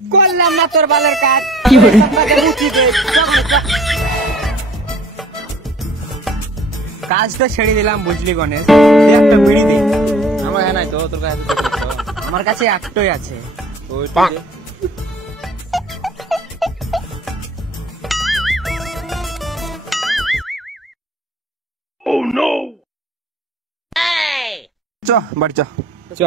করলাম না তোর বালের কাজ। কাজ তো ছেড়ে দিলাম বুঝলি গণেশ, একটা বিড়ি দে। আমার হ্যাঁ নাই তো, তোর কাছে আমার কাছে একটাই আছে। চ বাড়ি চ। চ।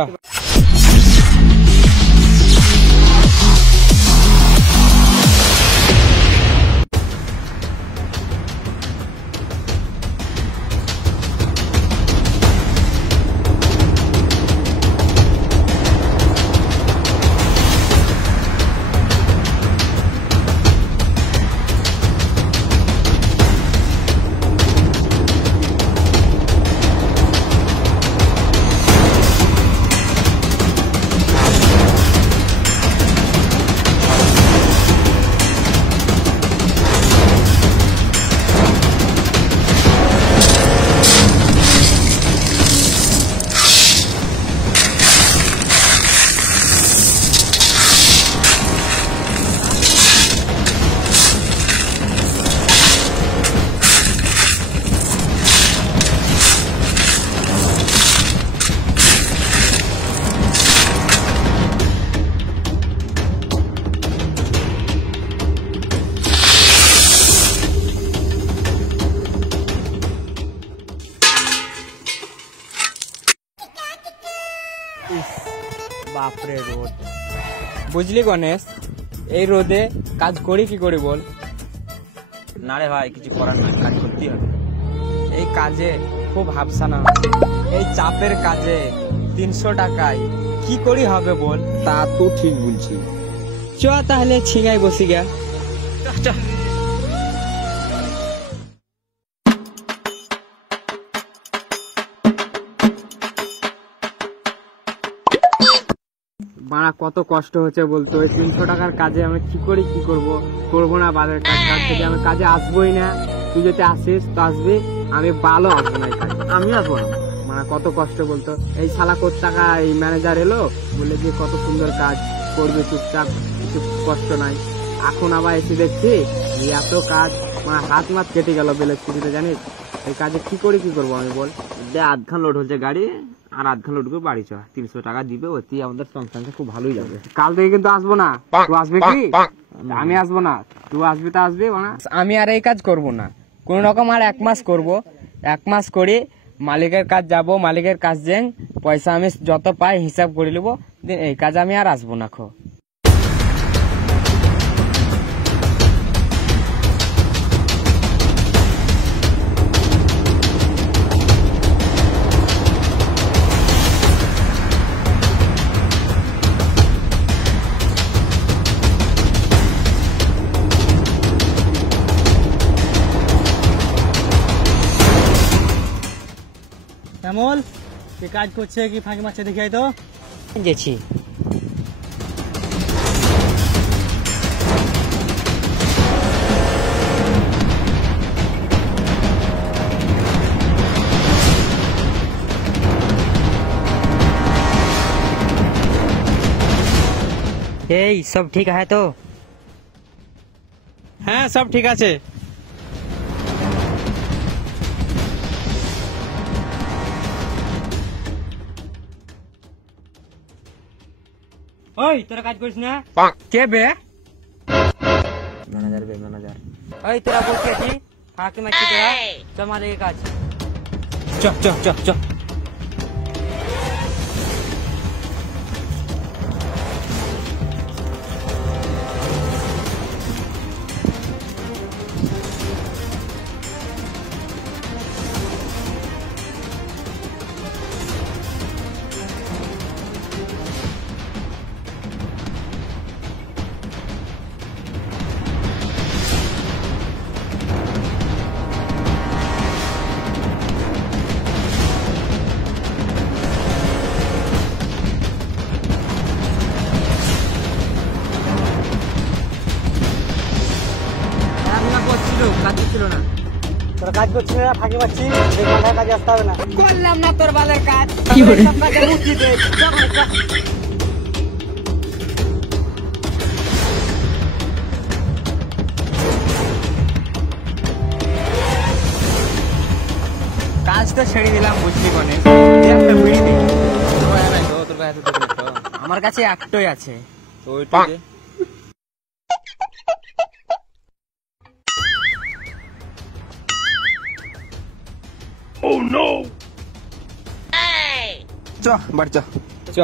বাপরে রোদ, বুঝলি গণেশ, এই রোদে কাজ করি কি করি বল? না রে ভাই, কিছু করার নাই, কাজ করতেই হবে। এই কাজে খুব হাফসানা, এই চাপের কাজে 300 টাকায় কি করি হবে বল? তা তো ঠিক বলছি। চ তাহলে ছিঙাই বসি গা। মারা কত কষ্ট হচ্ছে বলতো, ওই 300 টাকার কাজে আমি কি করি কি করবো না বাজারের কাজ। কাজ থেকে আমি কাজে আসবোই না। তুই যদি আসিস তো আসবি, আমি ভালো আসবো না, আমি আসবো না। মানে কত কষ্ট বলতো। এই শালা কোট টাকা এই ম্যানেজার এলো, বলে যে কত সুন্দর কাজ করবে, চুপচাপ, কিছু কষ্ট নাই। এখন আবার এসে দেখছি এত কাজ, মানে হাত মাত কেটে গেল বেলের ছুটিতে, জানিস? এই কাজে কি করি কি করবো আমি বল? আধখান লোড হচ্ছে গাড়ি, আর আধখান লোড করে বাড়ি চ। 300 টাকা দিবে, অতি আমাদের সংসারটা খুব ভালোই যাবে। কাল থেকে কিন্তু আসবো না। তুই আসবি কি? আমি আসবো না। তুই আসবি তো আসবি না। আমি আর এই কাজ করব না কোন রকম। আর 1 মাস করব, 1 মাস করি মালিকের কাজ যাব, মালিকের কাজ যেন পয়সা আমি যত পাই হিসাব করে নেবো। এই কাজ আমি আর আসবো না। খো শ্যামল, কে কাজ করছে কি ফাঁকি মারছে দেখি আয় তো। গেছি। এই সব ঠিক আছে তো? হ্যাঁ, সব ঠিক আছে। ওই তোরা কাজ করিস না? কে বে? ম্যানেজার বে, ম্যানেজার। ওই তোরা বলছি কি ফাঁকি মারছি তোরা? চল মালিকের কাজ। চ চ চ চ। তোরা কাজ করছিস না, ফাঁকি মারছিস, মাথায় কাজে আসতে হবে না। করলাম না তোর বালের কাজ। সব কাজে মুক্তি দে। তো ছেড়ে দিলাম বুঝলি কোনে একটা বিড়ি দে। আমার কাছে একটাই আছে। চ বাড়ি চ চ